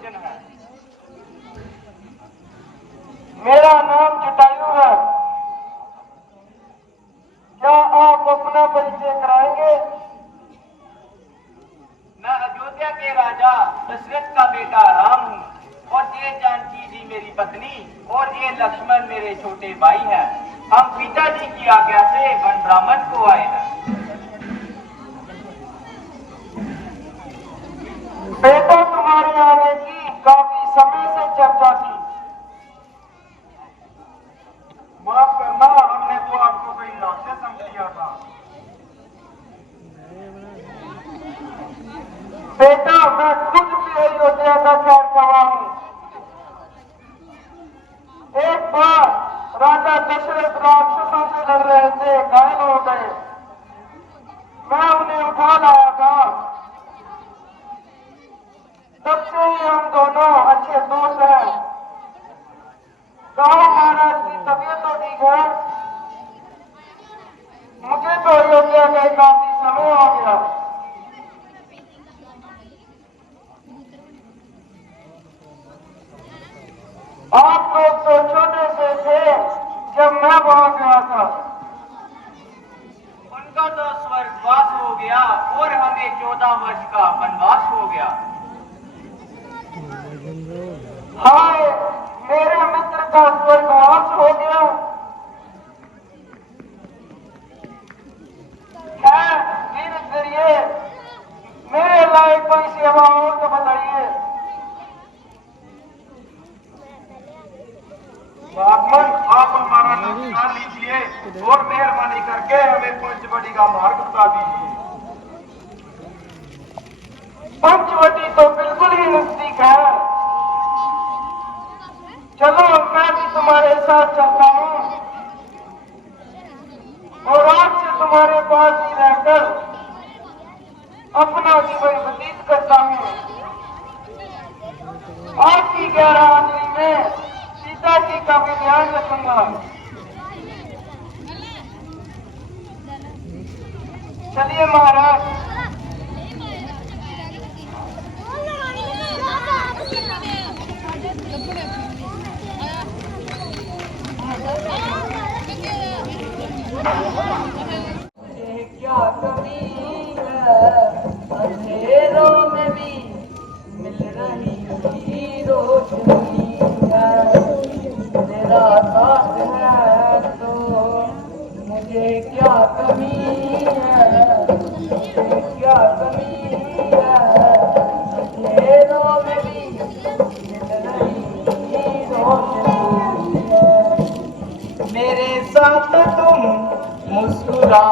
भोजन है? मेरा नाम जटायु है। क्या आप अपना परिचय कराएंगे? मैं अयोध्या के राजा दशरथ का बेटा राम हूँ और ये जानकी जी मेरी पत्नी और ये लक्ष्मण मेरे छोटे भाई हैं। हम पिताजी की आज्ञा से वन ब्राह्मण को आए हैं। बेटा, तुम्हारे आने की काफी समय से चर्चा थी। माफ करना, हमने तो आपको कोई राक्षस समझ लिया था। बेटा, मैं खुद भी अयोध्या का खैर गवाह हूँ। एक बार राजा दशरथ राक्षसों से लड़ रहे थे, घायल हो गए। मैं उन्हें उठा लाया था। तब से ही हम दोनों अच्छे दोस्त हैं। कहो महाराज की तबीयत तो ठीक है? मुझे तो अयोध्या गए काफी समय हो गया। आप लोग तो छोटे से थे जब मैं वहां गया था। उनका तो स्वर्गवास हो गया और हमें 14 वर्ष का वनवास हो गया। हाय, मेरे मित्र का स्वर्गवास हो गया। है वीर करिए, मेरे लायक कोई सेवा हो तो बताइए। महात्मन, आप हमारा नमस्कार लीजिए और मेहरबानी करके हमें पंचवटी का मार्ग बता दीजिए। पंचवटी तो बिल्कुल ही नजदीक है। चलो, मैं भी तुम्हारे साथ चलता हूँ और आज से तुम्हारे पास ही रहकर अपना जीवन व्यतीत करता हूँ। आपकी गैर हाजिरी में सीता जी का भी ध्यान रखूंगा। चलिए महाराज। क्या कमी है, अंधेरों में भी मिल रही रोशनी है। तेरा साथ है तो मुझे क्या कमी है, मुझे क्या कमी है। अंधेरों में भी मिल रही रोशनी है। मेरे साथ तुम मुस्कुरा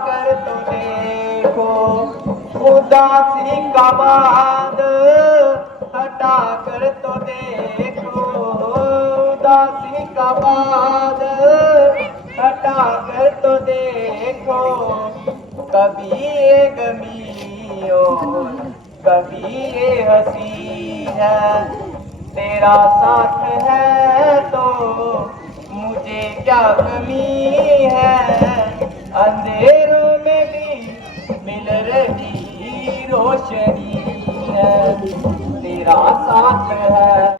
कर तो देखो, उदासी का बाद हटा कर तो देखो, उदासी का बाद हटा कर तो देखो। कभी ये गमी और कभी ये हंसी है। तेरा साथ है तो मुझे क्या कमी है। अंधेरों में भी मिल रही रोशनी है। तेरा साथ है।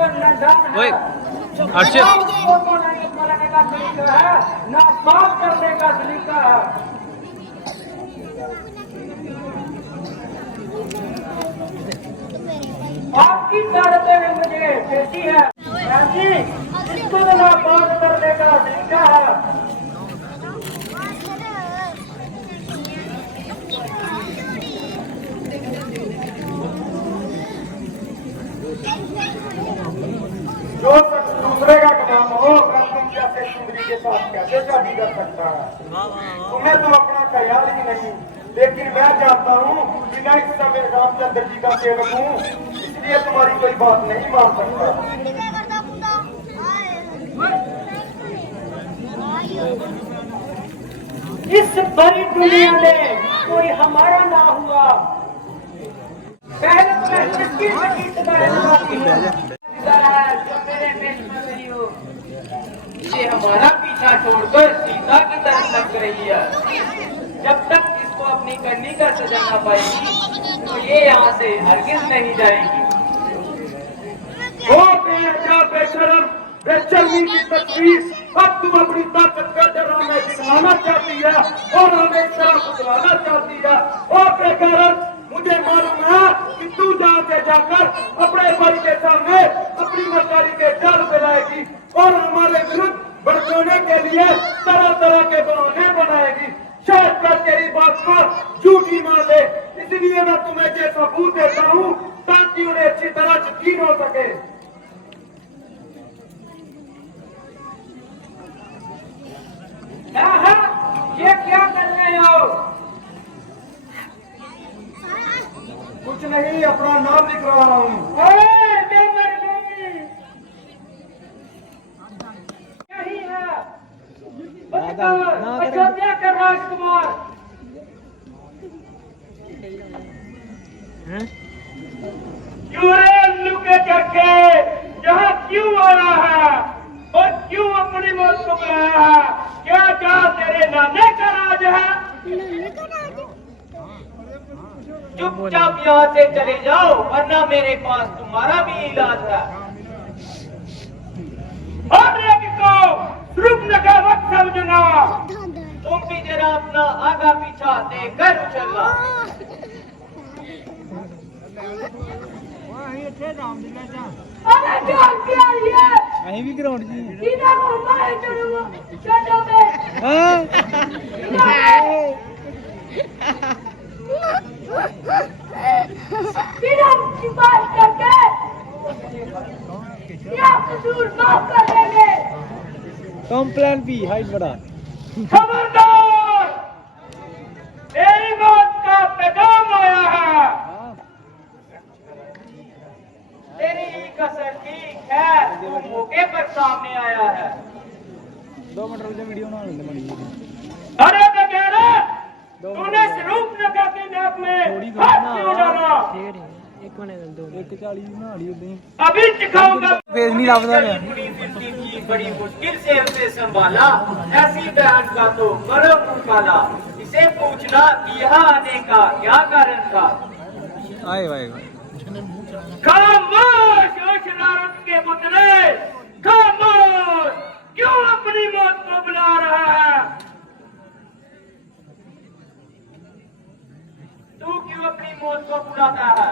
ओए अर्षद बोलने का तरीका है ना बात करने का सलीका है। आपकी तारतें मुझे कहती है जी इसको ना बात करने का तरीका है। जो शख्स दूसरे का गुलाम हो वह तुम जैसे सुंदरी के साथ कैसे शादी कर सकता है? तुम्हें तो अपना ख्याल ही नहीं, लेकिन मैं जानता हूँ कि मैं इस समय रामचंद्र जी का सेवक हूँ, इसलिए तुम्हारी कोई बात नहीं मान सकता। इस बड़ी दुनिया में कोई हमारा ना हुआ। पहले तो मैं किसकी हकीकत लगाती हूँ जो मेरे पेट में मेरी हो। ये हमारा पीछा छोड़कर सीता की तरफ लग रही है। जब तक इसको अपनी करनी का सजा ना पाएगी तो ये यहाँ से हरगिज नहीं जाएगी। ओ बेहजा बेशरम बेशर्मी की तस्वीर, अब तुम अपनी ताकत का डर हमें दिखाना चाहती है और हमें इस तरह बुझाना चाहती है। ओ बेगैरत, मुझे मालूम है कि तू जहाँ से जाकर अपने भाई के सामने अपनी मकारी के जाल फैलाएगी और हमारे विरुद्ध भड़काने के लिए तरह तरह के बहाने बनाएगी। शायद मैं तेरी बात पर झूठी मान ले, इसलिए मैं तुम्हें ये सबूत देता हूँ ताकि उन्हें अच्छी तरह यकीन हो सके। ये क्या कर रहे हो? कुछ नहीं, अपना नाम लिख रहा हूँ। यही है अयोध्या का राजकुमार। क्यों रे लुके करके यहाँ क्यों आया है और क्यों अपनी मौत को बुलाया है? क्या क्या तेरे नाने का राज है? चुपचाप यहाँ से चले जाओ वरना मेरे पास तुम्हारा भी इलाज है। रुकने का वक्त समझना। तुम भी जरा अपना आगा पीछा देखकर उछलना। अहीं भी ग्राउंड जी हाँ कंप्लेन भी हाइट बड़ा। खबरदार, तेरी बात का पैगाम आया है। तेरी ही कसर ठीक है, तू मौके पर सामने आया है। 2 मिनट रुक जा, वीडियो बना लेते बड़ी। अरे बेगैरा, तूने स्वरूप नगर के नाक में हाथ क्यों डाला? 140 बना ली उदे अभी सिखाऊंगा। फेस नहीं लभदा मैं। अपनी जिंदगी की बड़ी मुश्किल से उसे संभाला, ऐसी बहन का तो करो निकाला। इसे पूछना कि यहाँ आने का क्या कारण था। आए भाई भाई खामोश ओ शरारत के पुतले, खामोश, क्यों अपनी मौत को बुला रहा है? तू क्यों अपनी मौत को बुलाता है?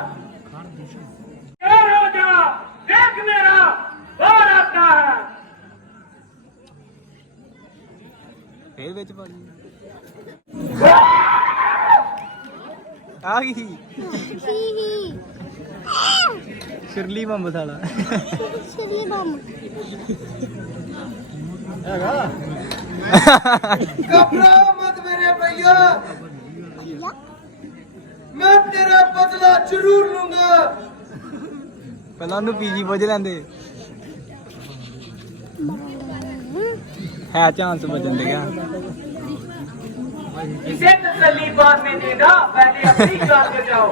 हो जा, देख मेरा और आता है। फेर ਵਿੱਚ ਪਾ ਲਈ ਆ ਗਈ ਸ਼ਿਰਲੀ ਬੰਬ ਸਾਲਾ ਸ਼ਿਰਲੀ ਬੰਬ ਹੈਗਾ घबरा मत मेरे भैया, मैं तेरा बदला जरूर लूंगा। ਪਹਿਲਾਂ ਉਹਨੂੰ ਪੀਜੀ ਪੁੱਜ ਲੈਂਦੇ ਹੈ ਚਾਂਸ ਬਚਣ ਦੇ ਗਿਆ इसे तसल्ली बाद में देना, पहले अपनी जान बचाओ।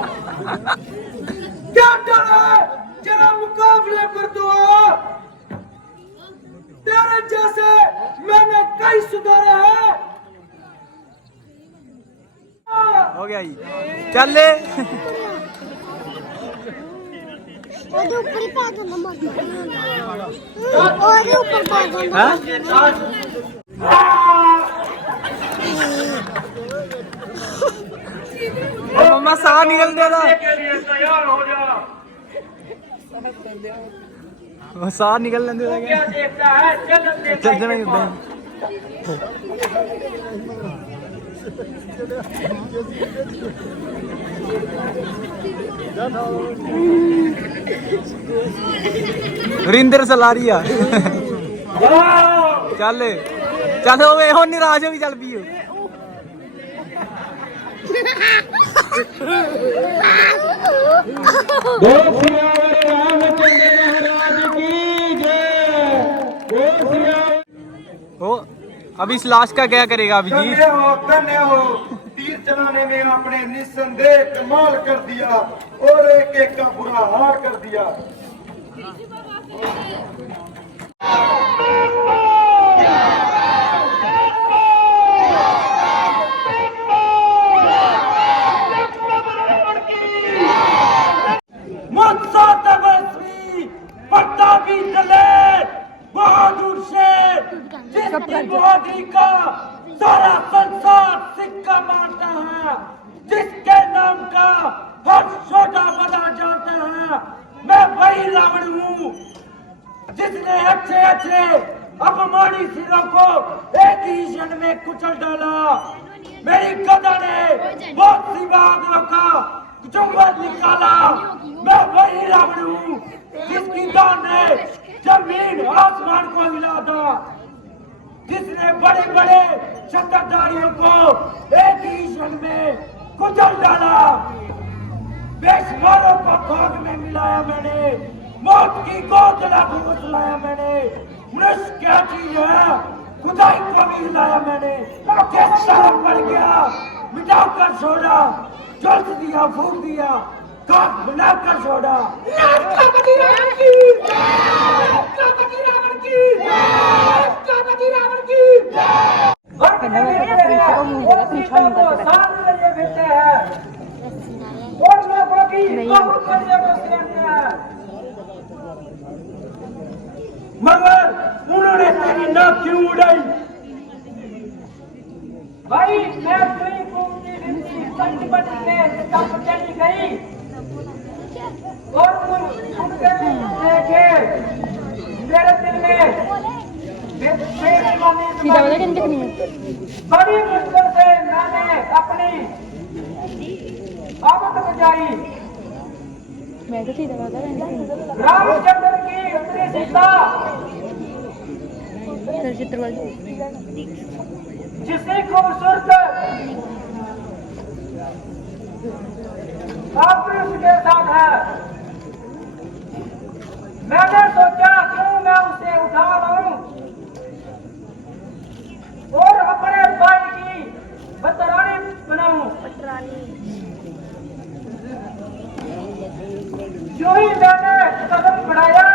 क्या डर है? जरा मुकाबले पर दो। तेरे जैसे मैंने कई सुधारे हैं। ਹੋ ਗਿਆ ਜੀ ਚੱਲੇ ਉਹਦੇ ਉੱਪਰ ਹੀ ਪੈ ਜਾਂਦਾ ਮਰਦਾ ਉਹਦੇ ਉੱਪਰ ਪੈ ਜਾਂਦਾ मम्मा साह निकल दे रहा के लिए तैयार हो जा। साह निकल लेंदे क्या देखता है जन्नत देखता चल है जाना कि एकदम रिंदर चला रही है चल चल होवे हो निराश हो चल पी हो अब इस लाश का क्या करेगा अभी जी धन्य हो तीर चलाने में आपने निस्संदेह कमाल कर दिया और एक एक का बुरा हाल कर दिया। मुझसा तपस्वी पट्टा भी चले बहादुर शेर जिसकी बहादुरी का सारा संसार सिक्का मारता है, जिसके नाम का हर छोटा बड़ा जानता है। मैं वही रावण हूँ जिसने अच्छे अच्छे अपमानी सिरों को एक ही क्षण में कुचल डाला। मेरी गदा ने बहुत सी बहादुरों का जुम्मन निकाला। मैं वही रावण हूँ जिसकी दान ने जमीन आसमान को हिला था, जिसने बड़े बड़े शतरधारियों को एक ही क्षण में कुचल डाला। बेशुमारों को खाक में मिलाया मैंने, मौत की गोद लाया मैंने। मनुष्य क्या चीज है खुदाई को भी हिलाया मैंने। किस तरह पड़ गया मिटाकर छोड़ा, जल्द दिया फूक दिया खाक बनाकर छोड़ा। राष्ट्रपति रावण की राष्ट्रपति रावण की राष्ट्रपति रावण की मगर उन्होंने तेरी नाक क्यों उड़ाई? भाई मैं पूरी पूरी पंचवटी में कब चली गई और उनके देखे मेरे दिल में सीधा वाला कितने कितनी है बड़ी मुश्किल से मैंने अपनी आमद बचाई। मैं तो सीधा वाला रामचंद्र की पुत्री सीता चित्र वाली जिसकी खूबसूरत आपने उसके साथ है। मैंने सोचा क्यों मैं उसे उठा लाऊं और अपने भाई की बतरानी बनाऊं। जो ही मैंने कदम बढ़ाया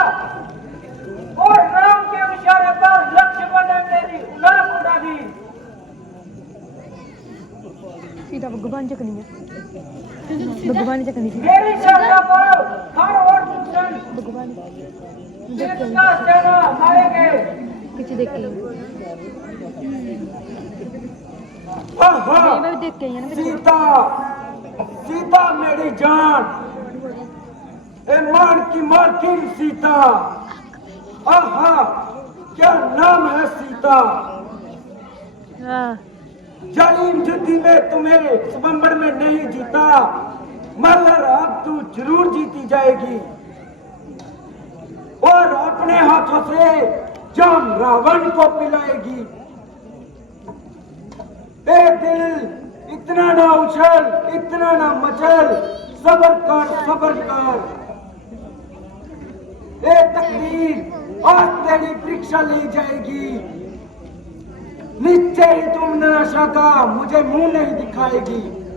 और राम के इशारे पर लक्ष्मण ने मेरी उलाक उड़ा दी। सीधा भगवान चकनी है भगवान चकनी थी मेरी शर्मा पर हर और दुश्मन भगवान जितना सेना मारे गए। किसी देख के आहा, मैं भी देख के आई है ना सीता सीता मेरी जान ईमान की मालकिन सीता। आहा क्या नाम है सीता। हाँ जालिम जुद्दी में तुम्हें स्वयंवर में नहीं जीता, मगर अब तू जरूर जीती जाएगी और अपने हाथों से जान रावण को पिलाएगी। ए दिल इतना ना उछल इतना ना मचल, सबर कर। ए तकदीर आज तेरी परीक्षा ली जाएगी। निश्चय ही तुम निराशा का मुझे मुंह नहीं दिखाएगी।